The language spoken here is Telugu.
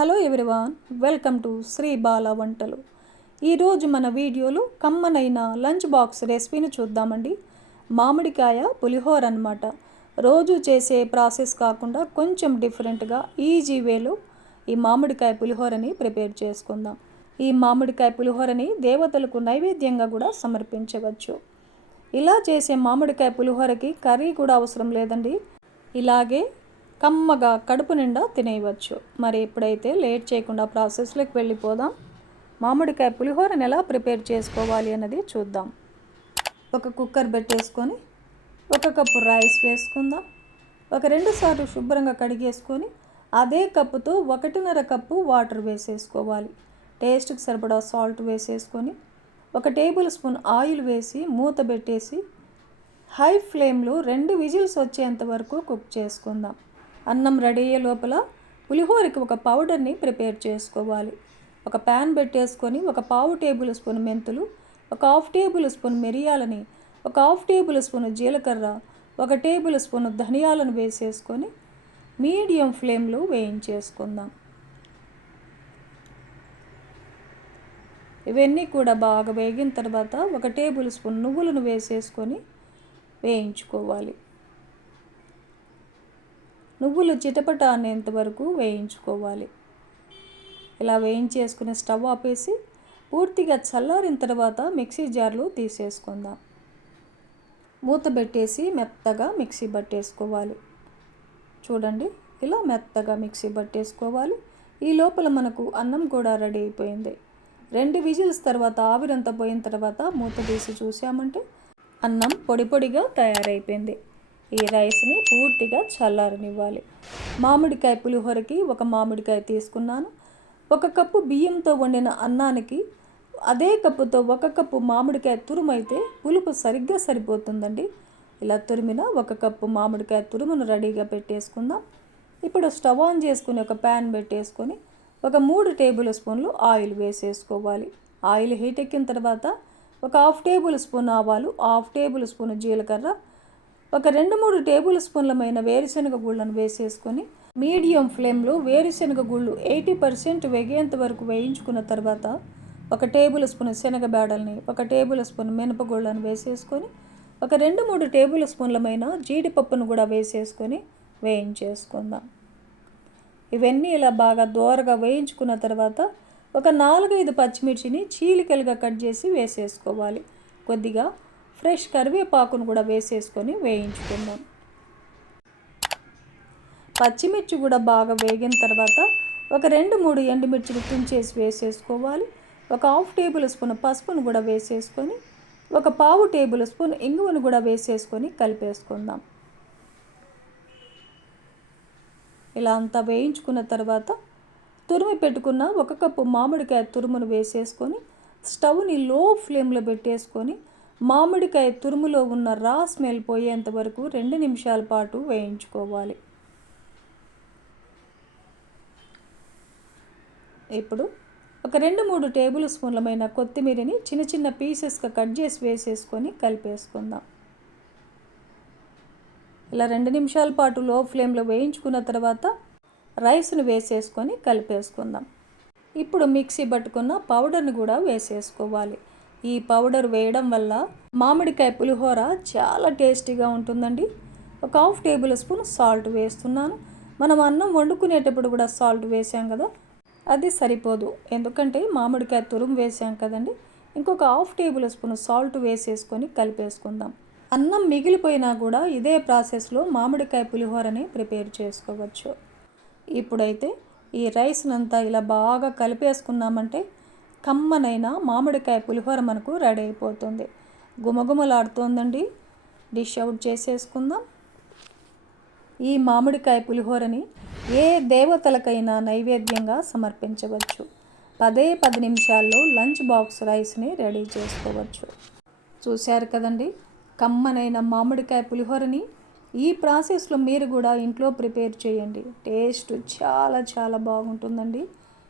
Hello everyone welcome to Sri Bala వంటలు. ఈరోజు మన వీడియోలో కమ్మనైన లంచ్ బాక్స్ రెసిపీని చూద్దామండి. మామిడికాయ పులిహోర అనమాట రోజు చేసే ప్రాసెస్ కాకుండా కొంచెం డిఫరెంట్గా ఈజీ వేలో ఈ మామిడికాయ పులిహోరని ప్రిపేర్ చేసుకుందాం. ఈ మామిడికాయ పులిహోరని దేవతలకు నైవేద్యంగా కూడా సమర్పించవచ్చు. ఇలా చేసే మామిడికాయ పులిహోరకి కర్రీ కూడా అవసరం లేదండి. ఇలాగే కమ్మగా కడుపు నిండా తినేయవచ్చు. మరి ఇప్పుడైతే లేట్ చేయకుండా ప్రాసెస్లోకి వెళ్ళిపోదాం? మామిడికాయ పులిహోరని ఎలా ప్రిపేర్ చేసుకోవాలి అన్నది చూద్దాం. ఒక కుక్కర్ పెట్టేసుకొని ఒక కప్పు రైస్ వేసుకుందాం. ఒక రెండు సార్లు శుభ్రంగా కడిగేసుకొని అదే కప్పుతో ఒకటిన్నర కప్పు వాటర్ వేసేసుకోవాలి. టేస్ట్కి సరిపడా సాల్ట్ వేసేసుకొని ఒక టేబుల్ స్పూన్ ఆయిల్ వేసి మూత పెట్టేసి హై ఫ్లేమ్లో రెండు విజిల్స్ వచ్చేంత వరకు కుక్ చేసుకుందాం. అన్నం రెడీ అయ్యే లోపల పులిహోరకి ఒక పౌడర్ని ప్రిపేర్ చేసుకోవాలి. ఒక ప్యాన్ పెట్టేసుకొని ఒక పావు టేబుల్ స్పూన్ మెంతులు ఒక హాఫ్ టేబుల్ స్పూన్ మిరియాలని ఒక హాఫ్ టేబుల్ స్పూన్ జీలకర్ర ఒక టేబుల్ స్పూన్ ధనియాలను వేసేసుకొని మీడియం ఫ్లేమ్లో వేయించేసుకుందాం. ఇవన్నీ కూడా బాగా వేగిన తర్వాత ఒక టేబుల్ స్పూన్ నువ్వులను వేసేసుకొని వేయించుకోవాలి. నువ్వులు చిటపట అనేంత వరకు వేయించుకోవాలి. ఇలా వేయించేసుకుని స్టవ్ ఆపేసి పూర్తిగా చల్లారిన తర్వాత మిక్సీ జార్లో తీసేసుకుందాం. మూత పెట్టేసి మెత్తగా మిక్సీ పట్టేసుకోవాలి చూడండి ఇలా మెత్తగా మిక్సీ పట్టేసుకోవాలి ఈ లోపల మనకు అన్నం కూడా రెడీ అయిపోయింది. రెండు విజిల్స్ తర్వాత ఆవిరంతా పోయిన తర్వాత మూత తీసి చూసామంటే అన్నం పొడి పొడిగా తయారైపోయింది. ఈ రైస్ని పూర్తిగా చల్లారనివ్వాలి. మామిడికాయ పులిహోరకి ఒక మామిడికాయ తీసుకున్నాను. ఒక కప్పు బియ్యంతో వండిన అన్నానికి అదే కప్పుతో ఒక కప్పు మామిడికాయ తురుమైతే పులుపు సరిగ్గా సరిపోతుందండి. ఇలా తురిమిన ఒక కప్పు మామిడికాయ తురుమును రెడీగా పెట్టేసుకుందాం. ఇప్పుడు స్టవ్ ఆన్ చేసుకుని ఒక ప్యాన్ పెట్టేసుకొని ఒక మూడు టేబుల్ స్పూన్లు ఆయిల్ వేసేసుకోవాలి. ఆయిల్ హీట్ ఎక్కిన తర్వాత ఒక హాఫ్ టేబుల్ స్పూన్ ఆవాలు హాఫ్ టేబుల్ స్పూన్ జీలకర్ర ఒక రెండు మూడు టేబుల్ స్పూన్లమైన వేరుశనగ గుళ్ళను వేసేసుకొని మీడియం ఫ్లేమ్లో వేరుశనగ గుళ్ళు ఎయిటీ పర్సెంట్ వేగేంత వరకు వేయించుకున్న తర్వాత ఒక టేబుల్ స్పూన్ శనగ బేడల్ని ఒక టేబుల్ స్పూన్ మినపగుళ్ళను వేసేసుకొని ఒక రెండు మూడు టేబుల్ స్పూన్లమైన జీడిపప్పును కూడా వేసేసుకొని వేయించేసుకుందాం. ఇవన్నీ ఇలా బాగా దోరగా వేయించుకున్న తర్వాత ఒక నాలుగైదు పచ్చిమిర్చిని చీలికలుగా కట్ చేసి వేసేసుకోవాలి. కొద్దిగా ఫ్రెష్ కరివేపాకును కూడా వేసేసుకొని వేయించుకుందాం. పచ్చిమిర్చి కూడా బాగా వేగిన తర్వాత ఒక రెండు మూడు ఎండుమిర్చిని తుంచేసి వేసేసుకోవాలి. ఒక హాఫ్ టేబుల్ స్పూన్ పసుపును కూడా వేసేసుకొని ఒక పావు టేబుల్ స్పూన్ ఇంగువను కూడా వేసేసుకొని కలిపేసుకుందాం. ఇలా అంతా వేయించుకున్న తర్వాత తురిమి పెట్టుకున్న ఒక కప్పు మామిడికాయ తురుమును వేసేసుకొని స్టవ్ని లో ఫ్లేమ్లో పెట్టేసుకొని మామిడికాయ తురుములో ఉన్న రా స్మెల్ పోయేంత వరకు రెండు నిమిషాల పాటు వేయించుకోవాలి. ఇప్పుడు ఒక రెండు మూడు టేబుల్ స్పూన్లమైన కొత్తిమీరని చిన్న చిన్న పీసెస్గా కట్ చేసి వేసేసుకొని కలిపేసుకుందాం. ఇలా రెండు నిమిషాల పాటు లో ఫ్లేమ్లో వేయించుకున్న తర్వాత రైస్ను వేసేసుకొని కలిపేసుకుందాం. ఇప్పుడు మిక్సీ పట్టుకున్న పౌడర్ని కూడా వేసేసుకోవాలి. ఈ పౌడర్ వేయడం వల్ల మామిడికాయ పులిహోర చాలా టేస్టీగా ఉంటుందండి. ఒక హాఫ్ టేబుల్ స్పూన్ సాల్ట్ వేస్తున్నాను. మనం అన్నం వండుకునేటప్పుడు కూడా సాల్ట్ వేసాం కదా అది సరిపోదు. ఎందుకంటే మామిడికాయ తురుము వేసాం కదండి. ఇంకొక హాఫ్ టేబుల్ స్పూన్ సాల్ట్ వేసేసుకొని కలిపేసుకుందాం. అన్నం మిగిలిపోయినా కూడా ఇదే ప్రాసెస్లో మామిడికాయ పులిహోరని ప్రిపేర్ చేసుకోవచ్చు. ఇప్పుడైతే ఈ రైస్నంతా ఇలా బాగా కలిపేసుకున్నామంటే కమ్మనైన మామిడికాయ పులిహోర మనకు రెడీ అయిపోతుంది. గుమగుమలాడుతోందండి. డిష్ అవుట్ చేసేసుకుందాం. ఈ మామిడికాయ పులిహోరని ఏ దేవతలకైనా నైవేద్యంగా సమర్పించవచ్చు. పదే పది నిమిషాల్లో లంచ్ బాక్స్ రైస్ని రెడీ చేసుకోవచ్చు. చూశారు కదండి? కమ్మనైన మామిడికాయ పులిహోరని ఈ ప్రాసెస్లో మీరు కూడా ఇంట్లో ప్రిపేర్ చేయండి. టేస్ట్ చాలా చాలా బాగుంటుందండి.